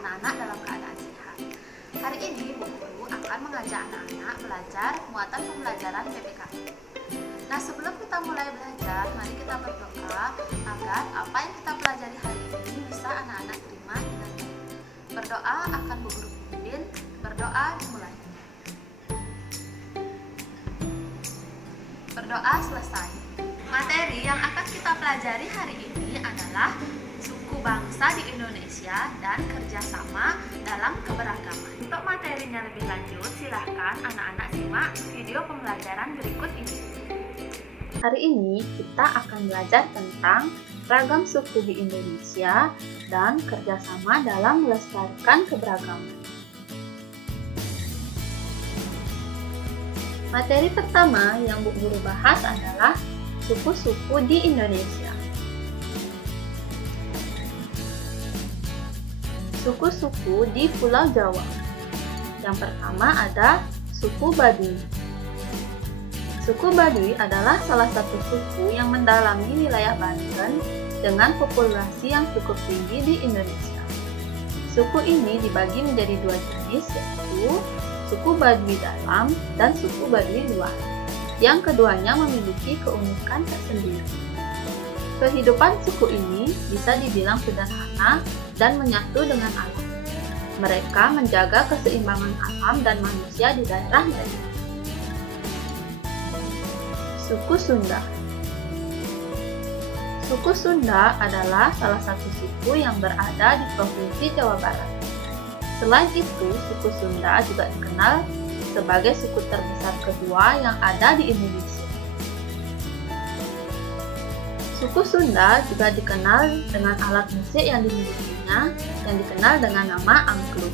anak-anak dalam keadaan sehat. Hari ini Bu Guru akan mengajak anak-anak belajar muatan pembelajaran PPKN. Nah, sebelum kita mulai belajar, mari kita berdoa agar apa yang kita pelajari hari ini bisa anak-anak terima dengan baik. Berdoa akan Bu Guru pimpin. Berdoa dimulai. Berdoa selesai. Materi yang akan kita pelajari hari ini adalah suku bangsa di Indonesia dan kerjasama dalam keberagaman. Untuk materinya lebih lanjut, silahkan anak-anak simak video pembelajaran berikut ini. Hari ini kita akan belajar tentang ragam suku di Indonesia dan kerjasama dalam melestarikan keberagaman. Materi pertama yang Bu Guru bahas adalah suku-suku di Indonesia. Suku-suku di Pulau Jawa. Yang pertama ada suku Baduy. Suku Baduy adalah salah satu suku yang mendalangi wilayah Banten dengan populasi yang cukup tinggi di Indonesia. Suku ini dibagi menjadi dua jenis, yaitu suku Baduy dalam dan suku Baduy luar. Yang keduanya memiliki keunikan tersendiri. Kehidupan suku ini bisa dibilang sederhana dan menyatu dengan alam. Mereka menjaga keseimbangan alam dan manusia di daerah mereka. Suku Sunda. Suku Sunda adalah salah satu suku yang berada di Provinsi Jawa Barat. Selain itu, suku Sunda juga dikenal sebagai suku terbesar kedua yang ada di Indonesia. Suku Sunda juga dikenal dengan alat musik yang dimilikinya yang dikenal dengan nama angklung.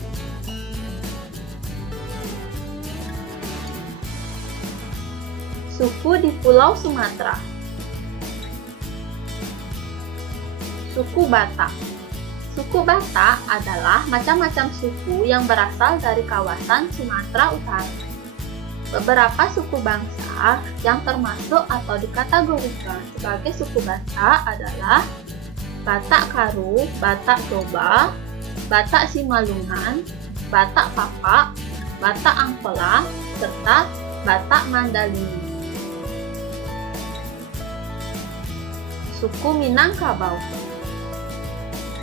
Suku di Pulau Sumatera. Suku Batak. Suku Batak adalah macam-macam suku yang berasal dari kawasan Sumatera Utara. Beberapa suku bangsa yang termasuk atau dikategorikan sebagai suku Batak adalah Batak Karu, Batak Toba, Batak Simalungun, Batak Papak, Batak Angkola, serta Batak Mandalini. Suku Minangkabau.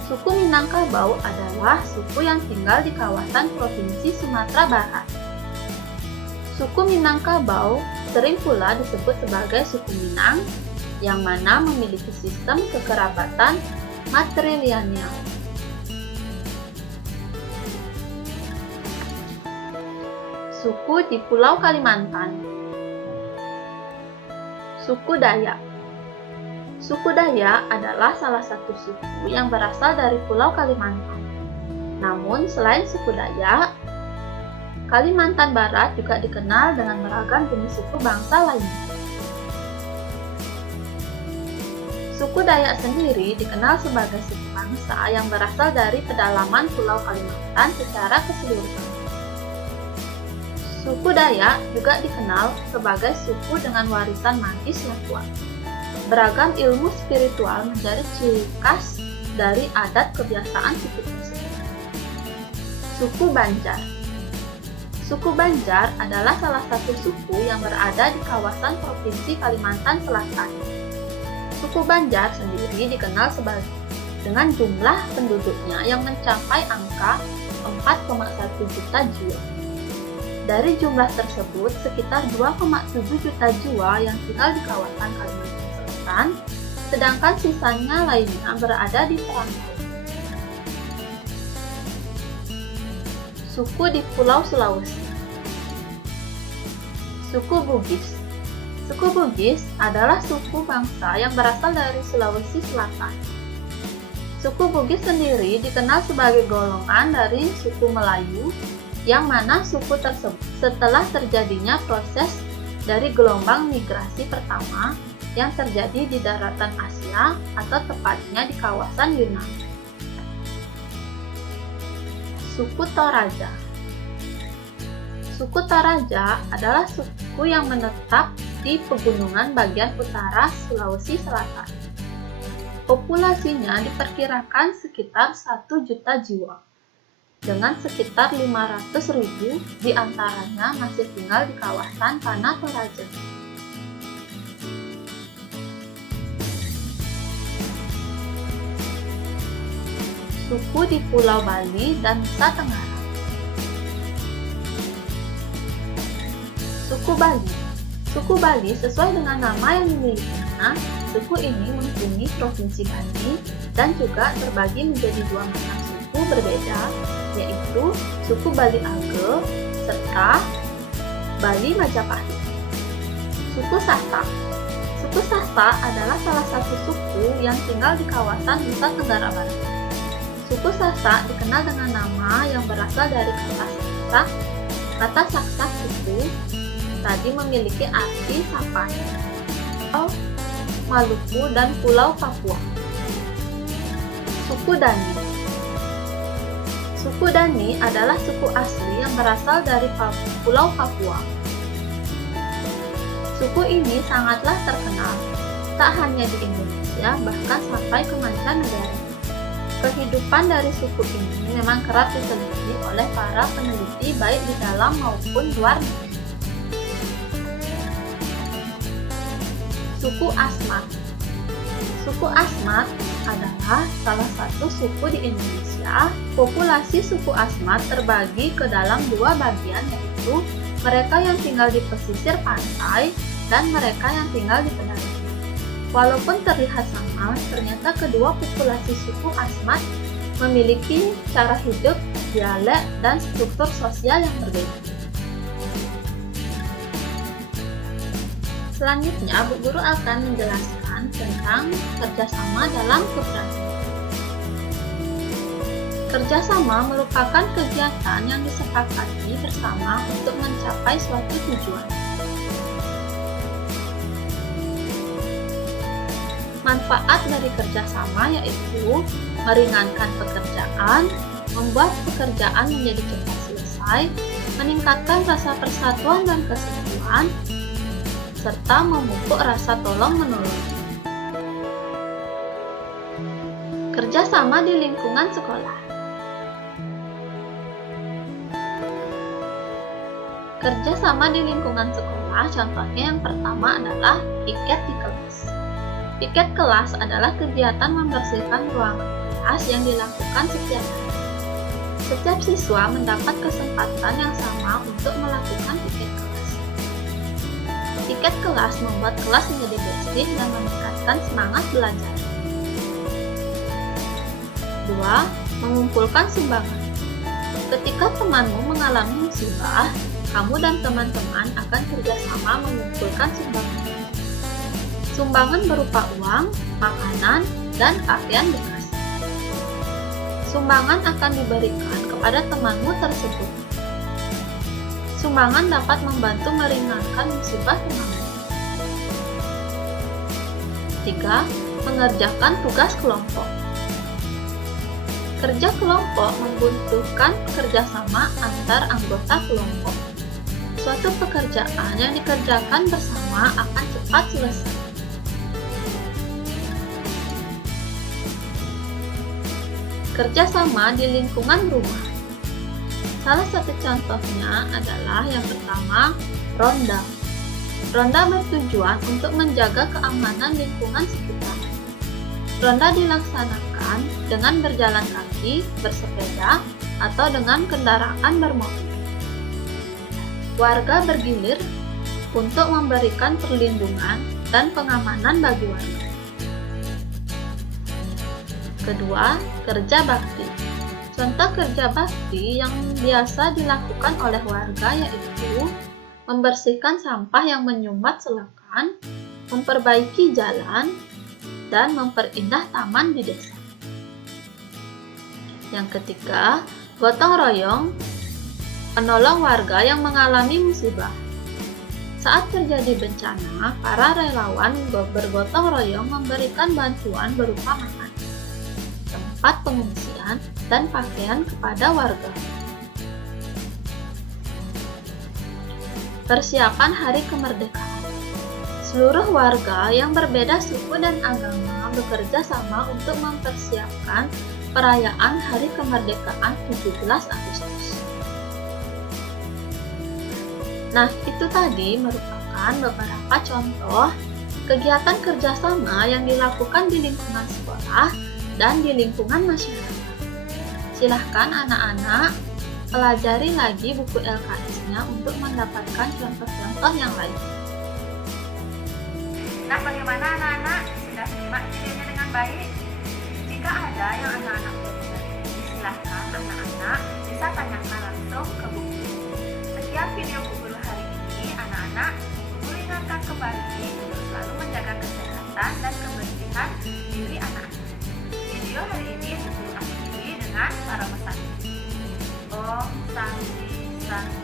Suku Minangkabau adalah suku yang tinggal di kawasan Provinsi Sumatera Barat. Suku Minangkabau sering pula disebut sebagai suku Minang, yang mana memiliki sistem kekerabatan matrilineal. Suku di Pulau Kalimantan. Suku Dayak. Suku Dayak adalah salah satu suku yang berasal dari Pulau Kalimantan. Namun, selain suku Dayak, Kalimantan Barat juga dikenal dengan beragam jenis suku bangsa lainnya. Suku Dayak sendiri dikenal sebagai suku bangsa yang berasal dari pedalaman Pulau Kalimantan secara keseluruhan. Suku Dayak juga dikenal sebagai suku dengan warisan magis yang kuat. Beragam ilmu spiritual menjadi ciri khas dari adat kebiasaan suku tersebut. Suku Banjar. Suku Banjar adalah salah satu suku yang berada di kawasan Provinsi Kalimantan Selatan. Suku Banjar sendiri dikenal dengan jumlah penduduknya yang mencapai angka 4,1 juta jiwa. Dari jumlah tersebut, sekitar 2,7 juta jiwa yang tinggal di kawasan Kalimantan Selatan, sedangkan sisanya lainnya berada di perantauan. Suku di Pulau Sulawesi. Suku Bugis. Suku Bugis adalah suku bangsa yang berasal dari Sulawesi Selatan. Suku Bugis sendiri dikenal sebagai golongan dari suku Melayu, yang mana suku tersebut setelah terjadinya proses dari gelombang migrasi pertama yang terjadi di daratan Asia atau tepatnya di kawasan Yunani. Suku Toraja. Suku Toraja adalah suku yang menetap di pegunungan bagian utara Sulawesi Selatan. Populasinya diperkirakan sekitar 1 juta jiwa. dengan sekitar 500.000 diantaranya masih tinggal di kawasan Tanah Toraja. Suku di Pulau Bali dan Nusa Tenggara. Suku Bali. Suku Bali sesuai dengan nama yang dimilikinya, suku ini menghuni Provinsi Bali dan juga terbagi menjadi dua macam suku berbeda, yaitu suku Bali Age serta Bali Majapahit. Suku Sasak. Suku Sasak adalah salah satu suku yang tinggal di kawasan Nusa Tenggara Barat. Suku Sasak dikenal dengan nama yang berasal dari kata Saksa. Kata Saksa itu tadi memiliki arti sapaan, Maluku dan Pulau Papua. Suku Dani. Suku Dani adalah suku asli yang berasal dari Pulau Papua. Suku ini sangatlah terkenal, tak hanya di Indonesia, bahkan sampai ke mancanegara. Kehidupan dari suku ini memang kerap diteliti oleh para peneliti baik di dalam maupun luar negeri. Suku Asmat. Suku Asmat adalah salah satu suku di Indonesia. Populasi suku Asmat terbagi ke dalam dua bagian, yaitu mereka yang tinggal di pesisir pantai dan mereka yang tinggal di pedalaman. Walaupun terlihat sama, ternyata kedua populasi suku Asmat memiliki cara hidup, dialek, dan struktur sosial yang berbeda. Selanjutnya, Bu Guru akan menjelaskan tentang kerjasama dalam keberagaman. Kerjasama merupakan kegiatan yang disepakati bersama untuk mencapai suatu tujuan. Manfaat dari kerjasama yaitu meringankan pekerjaan, membuat pekerjaan menjadi cepat selesai, meningkatkan rasa persatuan dan kesatuan, serta memupuk rasa tolong-menolong. Kerjasama di lingkungan sekolah. Kerjasama di lingkungan sekolah, contohnya yang pertama adalah piket di kelas. Piket kelas adalah kegiatan membersihkan ruangan kelas yang dilakukan setiap hari. Setiap siswa mendapat kesempatan yang sama untuk melakukan piket kelas. Piket kelas membuat kelas menjadi bersih dan meningkatkan semangat belajar. 2. Mengumpulkan sumbangan. Ketika temanmu mengalami musibah, kamu dan teman-teman akan kerjasama mengumpulkan sumbangan. Sumbangan berupa uang, makanan, dan pakaian bekas. Sumbangan akan diberikan kepada temanmu tersebut. Sumbangan dapat membantu meringankan musibah temanmu. 3. Mengerjakan tugas kelompok. Kerja kelompok membutuhkan kerjasama antar anggota kelompok. Suatu pekerjaan yang dikerjakan bersama akan cepat selesai. Kerjasama di lingkungan rumah. Salah satu contohnya adalah yang pertama, ronda. Ronda bertujuan untuk menjaga keamanan lingkungan sekitar. Ronda dilaksanakan dengan berjalan kaki, bersepeda, atau dengan kendaraan bermotor. Warga bergilir untuk memberikan perlindungan dan pengamanan bagi warga. Kedua, kerja bakti. Contoh kerja bakti yang biasa dilakukan oleh warga yaitu membersihkan sampah yang menyumbat selokan, memperbaiki jalan, dan memperindah taman di desa. Yang ketiga, gotong royong, menolong warga yang mengalami musibah. Saat terjadi bencana, para relawan bergotong royong memberikan bantuan berupa makanan, tempat pengungsian, dan pakaian kepada warga. Persiapan Hari Kemerdekaan. Seluruh warga yang berbeda suku dan agama bekerja sama untuk mempersiapkan perayaan Hari Kemerdekaan 17 Agustus. Nah, itu tadi merupakan beberapa contoh kegiatan kerjasama yang dilakukan di lingkungan sekolah dan di lingkungan masyarakat. Silahkan anak-anak pelajari lagi buku LKS-nya untuk mendapatkan contoh-contoh yang lain. Nah, bagaimana anak-anak? Sudah simak videonya dengan baik? Jika ada yang anak-anak belum mengerti, silahkan anak-anak bisa tanyakan langsung ke Bu Guru. Sekian video Bu Guru hari ini, anak-anak. Bu Guru ingatkan kembali untuk selalu menjaga kesehatan dan kebersihan diri anak-anak. Video hari ini Bu Guru akhiri dengan para pesan. Om Santi Santi.